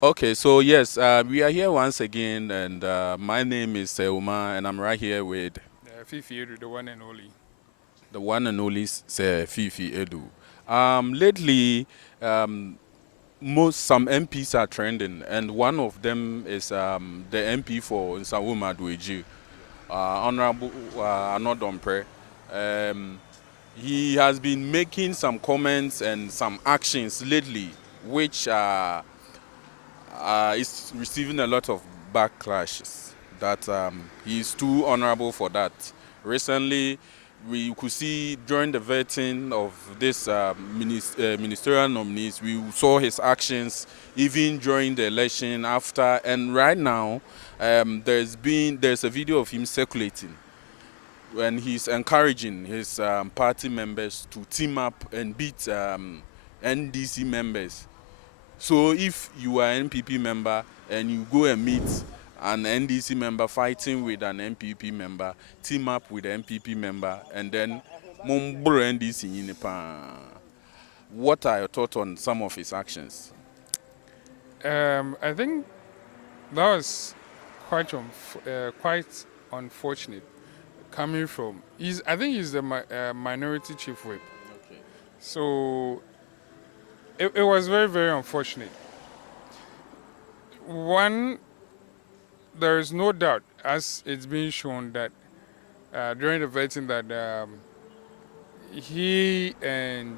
Okay, so yes, we are here once again, and my name is Uma, and I'm right here with Fifi, the one and only. the one and only Fifi Edu. Lately, um, some MPs are trending, and one of them is the MP for Nsawuma Dweji, Honorable Annor Dompreh. Um, he has been making some comments and some actions lately, which is receiving a lot of backlashes. That he is too honorable for that. Recently, we could see during the vetting of this ministerial nominees, we saw his actions even during the election, after, and right now, there's a video of him circulating when he's encouraging his party members to team up and beat NDC members. So if you are an NPP member and you go and meet an NDC member fighting with an NPP member, team up with an NPP member, and then mumbro NDC in what are your thoughts on some of his actions? I think that was quite unfortunate coming from. I think he's the minority chief whip. Okay. So it was very, very unfortunate. One, there is no doubt, as it's been shown, that during the vetting that he and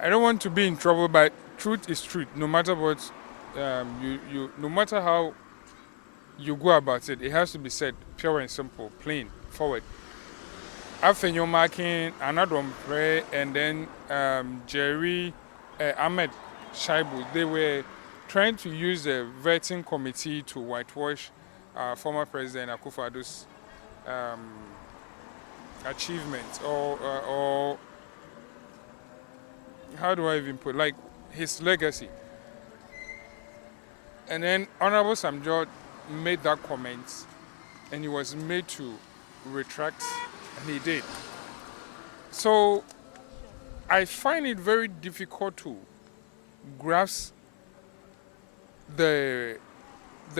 I don't want to be in trouble, but truth is truth. No matter what, no matter how you go about it, it has to be said pure and simple, plain, forward. After you're marking Annor Dompreh and then Jerry Ahmed Shaibu, they were trying to use the vetting committee to whitewash former President Akufo-Addo's um, achievements, or how do I even put it? Like his legacy. And then Honorable Samjo made that comment, and he was made to retract, and he did. So I find it very difficult to grasp the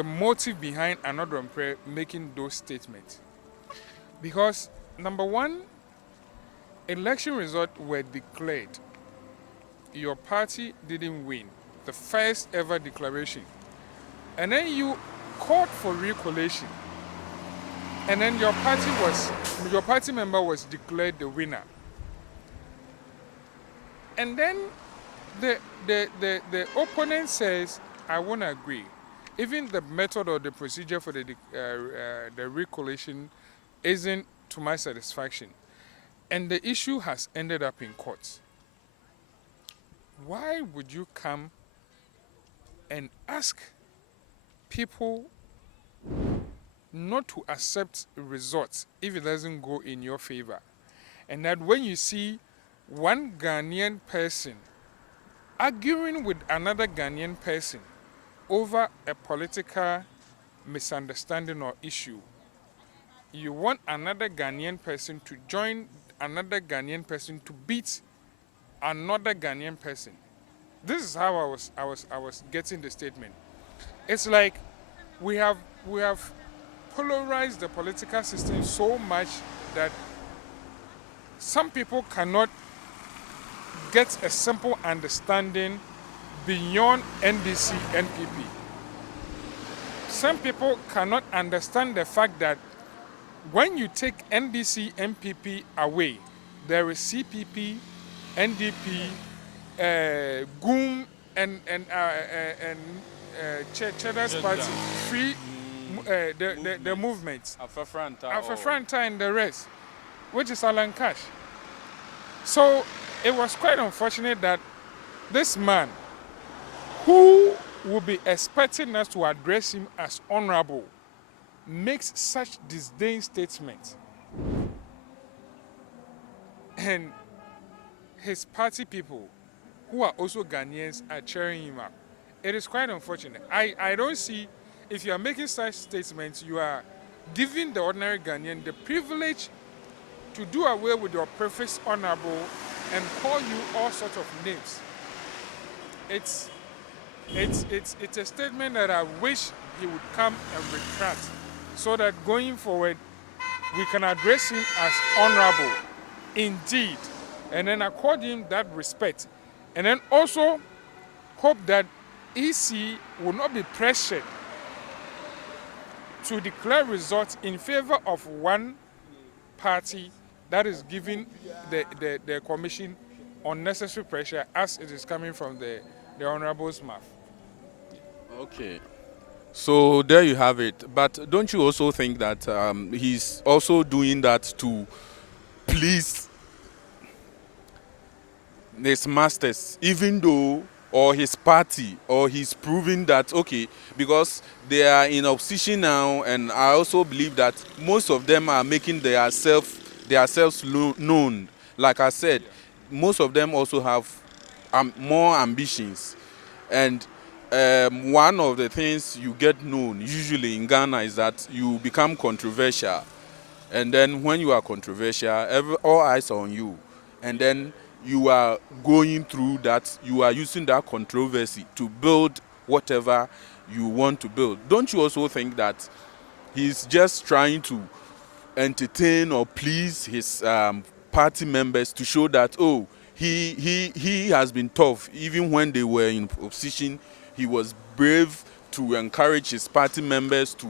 motive behind Annor Dompreh making those statements, because number one, election results were declared. Your party didn't win, the first ever declaration, and then you called for recollation, and then your party member was declared the winner, and then the opponent says, I won't agree. Even the method or the procedure for the recollation isn't to my satisfaction, and the issue has ended up in court. Why would you come and ask people not to accept results if it doesn't go in your favor? And that when you see one Ghanaian person arguing with another Ghanaian person over a political misunderstanding or issue, you want another Ghanaian person to join another Ghanaian person to beat another Ghanaian person. This is how I was getting the statement. It's like we have polarized the political system so much that some people cannot get a simple understanding beyond NDC NPP. Some people cannot understand the fact that when you take NDC NPP away, there is CPP, NDP, GUM, and Cheddar's Party, free the movements, Alpha Franta and the rest, which is Alan Cash. So it was quite unfortunate that this man, who would be expecting us to address him as honorable, makes such disdain statements. And his party people, who are also Ghanaians, are cheering him up. It is quite unfortunate. I don't see, if you are making such statements, you are giving the ordinary Ghanaian the privilege to do away with your prefix honorable and call you all sorts of names. it's it's a statement that I wish he would come and retract, so that going forward we can address him as honorable indeed, and then accord him that respect, and then also hope that EC will not be pressured to declare results in favor of one party that is giving the commission unnecessary pressure, as it is coming from the honorable's mouth. Okay. So there you have it. But don't you also think that he's also doing that to please his masters, even though, or his party, or he's proving that, okay, because they are in opposition now, and I also believe that most of them are making themselves known. Like I said, most of them also have more ambitions. And one of the things you get known usually in Ghana is that you become controversial. And then when you are controversial, all eyes are on you. And then you are going through that, you are using that controversy to build whatever you want to build. Don't you also think that he's just trying to entertain or please his party members to show that, oh, he has been tough even when they were in opposition? He was brave to encourage his party members to,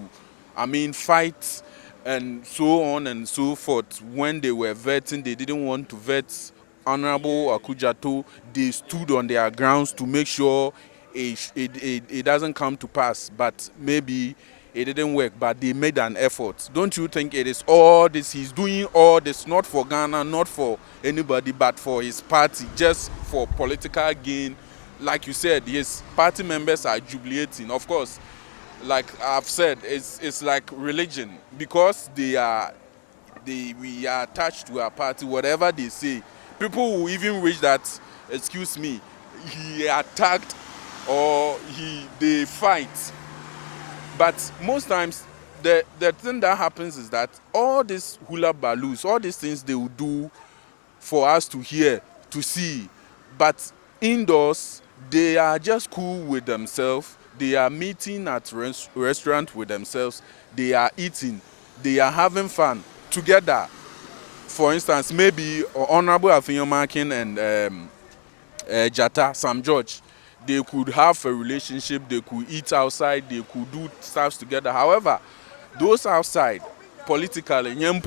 fight and so on and so forth. When they were vetting, they didn't want to vet Honorable Akujato. They stood on their grounds to make sure it doesn't come to pass, but maybe it didn't work, but they made an effort. Don't you think it is all this? He's doing all this not for Ghana, not for anybody, but for his party, just for political gain. Like you said, his party members are jubilating. Of course, like I've said, it's like religion, because we are attached to our party. Whatever they say, people will even wish that, excuse me, he attacked or they fight. But most times, the thing that happens is that all these hula balloons, all these things they will do for us to hear, to see. But indoors, they are just cool with themselves. They are meeting at restaurant with themselves. They are eating. They are having fun together. For instance, maybe Honorable Afinyomakin and Jata, Sam George, they could have a relationship, they could eat outside, they could do stuff together. However, those outside, politically, when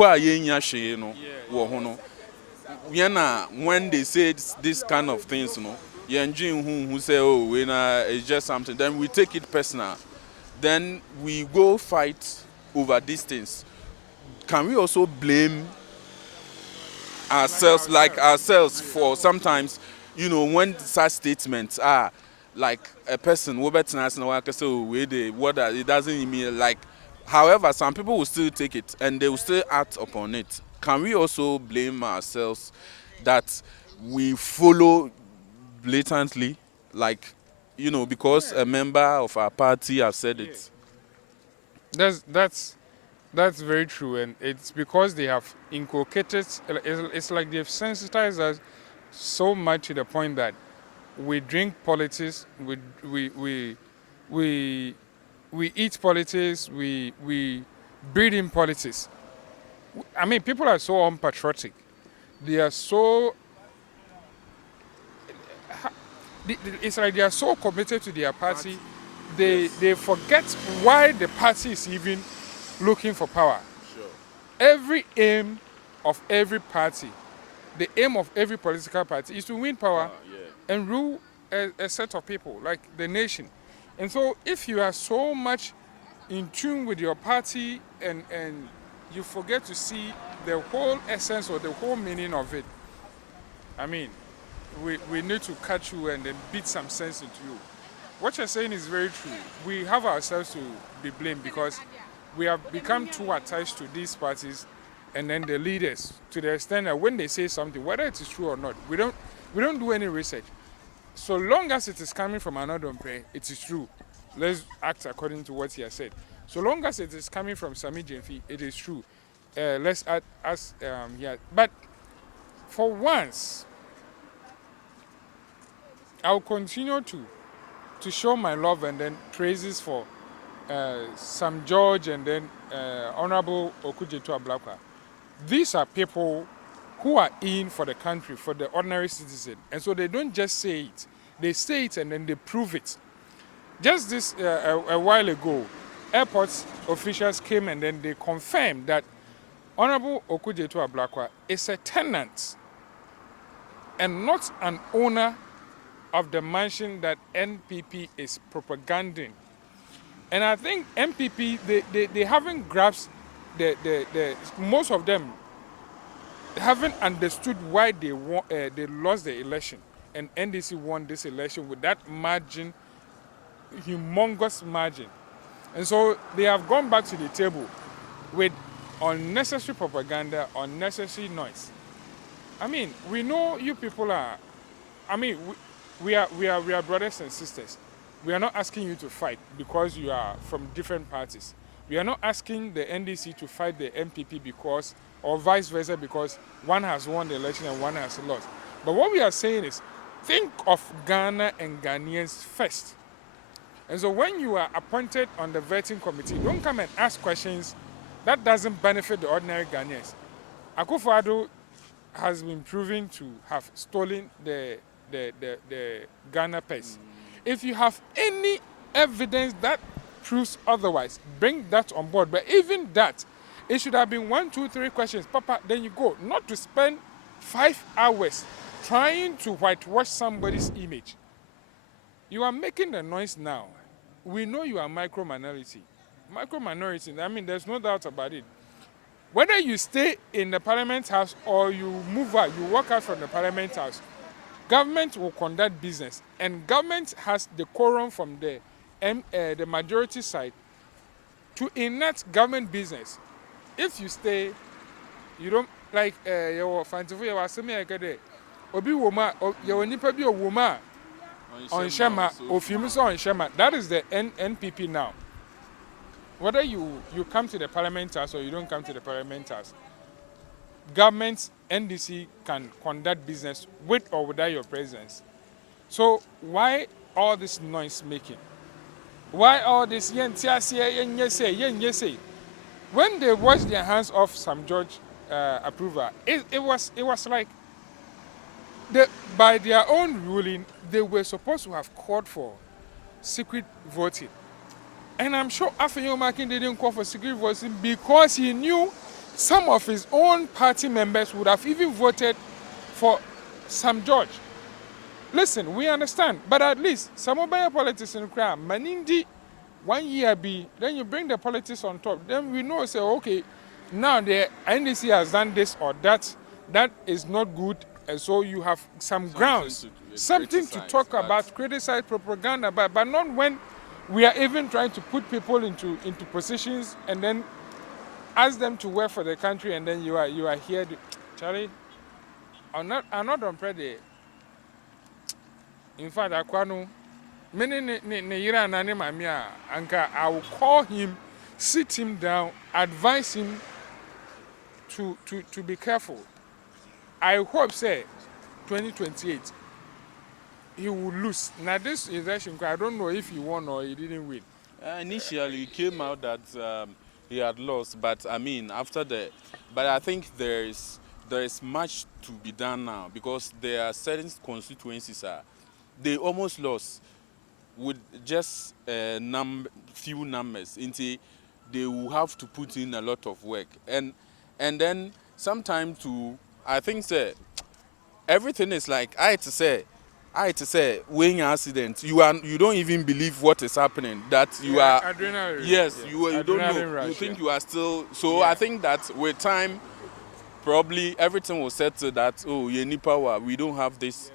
they say this kind of things, who say, oh, it's just something, then we take it personal. Then we go fight over these things. Can we also blame ourselves for sometimes, when such statements are like a person, it doesn't mean like, however, some people will still take it and they will still act upon it. Can we also blame ourselves that we follow blatantly, like, because a member of our party has said it? That's very true, and it's because they have inculcated. It's like they've sensitized us so much to the point that we drink politics, we eat politics, we breathe in politics. I mean, people are so unpatriotic. They are so. It's like they are so committed to their party, they forget why the party is even looking for power. Sure. Every aim of every party, the aim of every political party is to win power and rule a set of people, like the nation. And so if you are so much in tune with your party and you forget to see the whole essence or the whole meaning of it, I mean, we need to catch you and then beat some sense into you. What you're saying is very true. We have ourselves to be blamed because we have become too attached to these parties and then the leaders, to the extent that when they say something, whether it is true or not, we don't do any research. So long as it is coming from Annor Dompreh, it is true. Let's act according to what he has said. So long as it is coming from Sami Jemfi, it is true. Let's ask But for once, I'll continue to show my love and then praises for Sam George and then Honorable Okujetu Ablakwa. These are people who are in for the country, for the ordinary citizen. And so they don't just say it. They say it and then they prove it. Just this a while ago, airport officials came and then they confirmed that Honorable Okujetu Ablakwa is a tenant and not an owner of the mansion that NPP is propaganding. And I think MPP, they haven't grasped most of them haven't understood why they lost the election. And NDC won this election with that margin, humongous margin. And so they have gone back to the table with unnecessary propaganda, unnecessary noise. I mean, we know you people are, I mean, we are brothers and sisters. We are not asking you to fight because you are from different parties. We are not asking the NDC to fight the MPP because, or vice versa, because one has won the election and one has lost. But what we are saying is, think of Ghana and Ghanaians first. And so when you are appointed on the vetting committee, don't come and ask questions that doesn't benefit the ordinary Ghanaians. Akufo-Addo has been proven to have stolen the Ghana purse. If you have any evidence that proves otherwise, bring that on board. But even that, it should have been 1, 2, 3 questions. Papa, then you go. Not to spend 5 hours trying to whitewash somebody's image. You are making the noise now. We know you are micro-minority. Micro-minority, I mean, there's no doubt about it. Whether you stay in the Parliament House or you move out, you walk out from the Parliament House, government will conduct business, and government has the quorum from the majority side to enact government business. If you stay, you don't like your fancy for your assembly. Obi woma, your nipa bi woma on Shema, or Fimiso on Shema. That is the NPP now. Whether you come to the Parliament House or you don't come to the Parliament House, government NDC can conduct business with or without your presence. So why all this noise making? Why all this yen say? When they washed their hands off Sam George approval, it was like by their own ruling they were supposed to have called for secret voting. And I'm sure Afenyo Makin didn't call for secret voting because he knew some of his own party members would have even voted for Sam George. Listen, we understand, but at least some of your politics in crime, Manindi, 1 year be, then you bring the politics on top. Then we know, say, okay, now the NDC has done this or that is not good, and so you have some grounds, something to talk about, criticize, propaganda, but not when we are even trying to put people into positions and then ask them to work for the country, and then you are here. Charlie, I'm not Dompreh. In fact, I will call him, sit him down, advise him to be careful. I hope, say, 2028, he will lose. Now, this election, I don't know if he won or he didn't win. Initially, it came out that he had lost, but I mean, but I think there is much to be done now, because there are certain constituencies they almost lost with just few numbers. They will have to put in a lot of work, and then sometime I think everything is like I had to say when accident you don't even believe what is happening, that you are adrenaline. Yes, you don't know, Rush, you think you are still, so I think that with time probably everything will settle, that you need power, we don't have this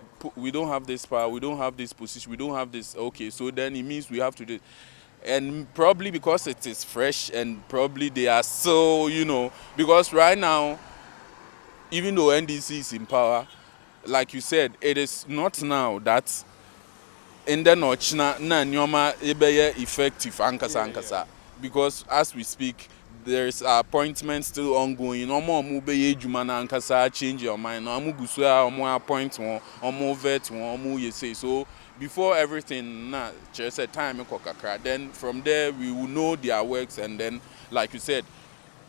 power, we don't have this position, we don't have this, okay, so then it means we have to do it. And probably because it is fresh, and probably they are so, because right now, even though NDC is in power, like you said, it is not now that in the notch na nyoma ebeye effective ankasa, because as we speak, there's appointments still ongoing. Omo be ejuma na ankasa change your mind. Omo gusu a omo appoint one, omo vet one, omo you say. So before everything, na just a time kakra. Then from there we will know their works, and then like you said,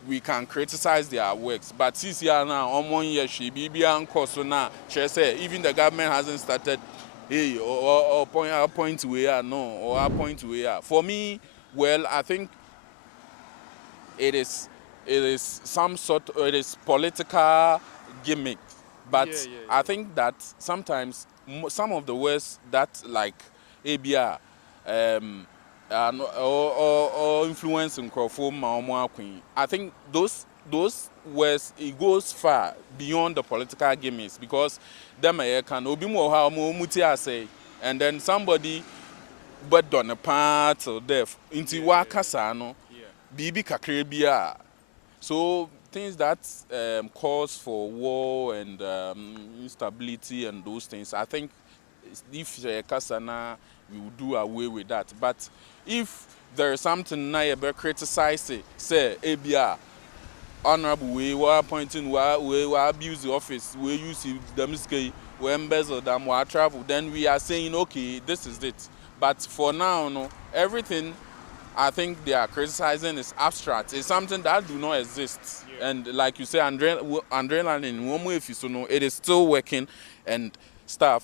we can criticize their works. But since you are now omo year she be anko so now, just say even the government hasn't started. Hey, or point where no, or point where. For me, well, I think it is some sort, it is political gimmick, but I think that sometimes some of the words that like ABR or influence in Queen, I think those words, it goes far beyond the political gimmicks, because them can obi mo ha mo muti say, and then somebody but on a part or death into wakasa no bibi kakre. So things that cause for war and instability and those things, I think if kasana, we will do away with that. But if there is something na you criticize it, say ABR honorable way, we appointing, we abuse the office, we use the mistake, we embezzle them, we travel, then we are saying okay, this is it. But for now, no, everything I think they are criticizing is abstract. It's something that do not exist. And like you say, adrenaline, one way if you so know, it is still working and stuff.